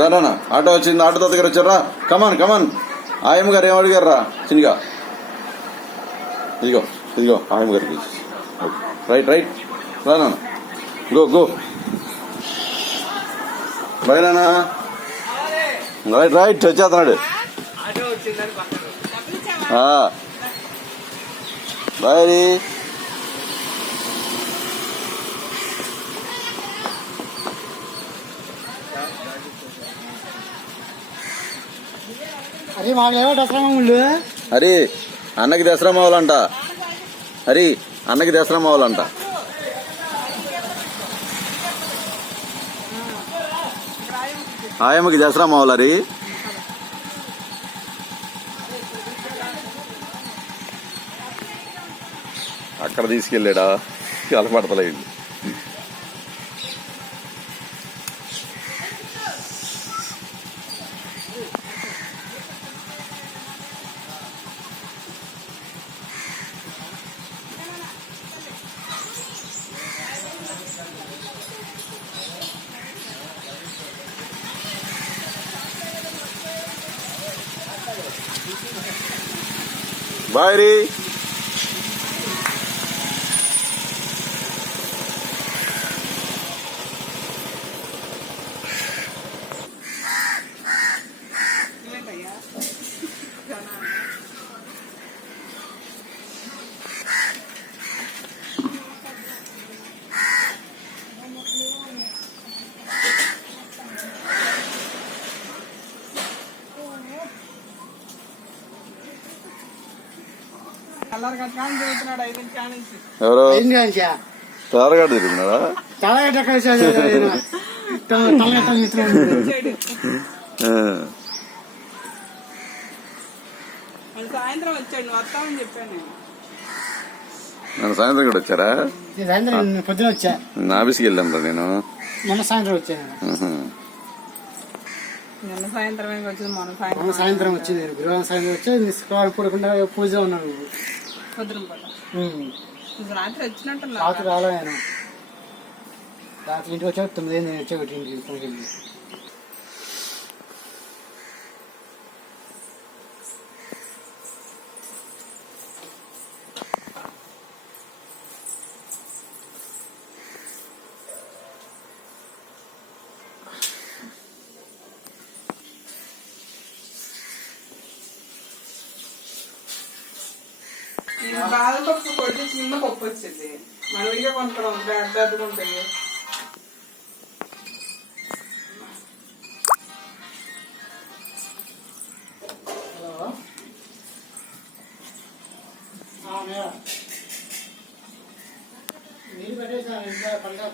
దానా ఆటో వచ్చింది, ఆటో దగ్గర వచ్చారా? కమాన్ కమాన్. ఆయమ్మ గారు ఏం అడిగారు రా చినిగా? ఇదిగో ఇదిగో ఆయమ్మ గారికి. Right right Rana, go go by నానా. రైట్ రైట్ వచ్చేస్తున్నాడు. బాయ్. అరే మాకు దసరా మామూలు. హరి అన్నకి దసరా మావాలంట. హరి అన్నకి దసరా మావాలంట. ఆయమ్మకి దసరా మావాలి. హరి అక్కడ తీసుకెళ్ళాడా? అలపడతలేదు. బాయ్ రీ. ఎవరో తారగాడు తిరుగుతున్నాడా? సాయంత్రం వచ్చాడు, వస్తామని చెప్పాను. నన్ను సాయంత్రం కూడా వచ్చారా? పొద్దున వచ్చా. నా ఆఫీస్కి వెళ్ళాం రా నేను. మొన్న సాయంత్రం వచ్చాను. నిన్న సాయంత్రం వచ్చింది, మొన్న సాయంత్రం వచ్చింది. గురువారం సాయంత్రం వచ్చి శుక్రవారం పడకుండా పూజ ఉన్నాను. రాత్రి వచ్చినట్టు. రాత్రి రాలే ఆయన. రాత్రి ఇంటికి వచ్చా 9 నేను వచ్చా ఇంటికి. బాదపప్పు కొడితే చిన్న పప్పు వచ్చింది. మనం ఇక కొంటాం, పెద్దగా ఉంటాయి. మీరు పెట్టేసాను ఇంకా పండుగ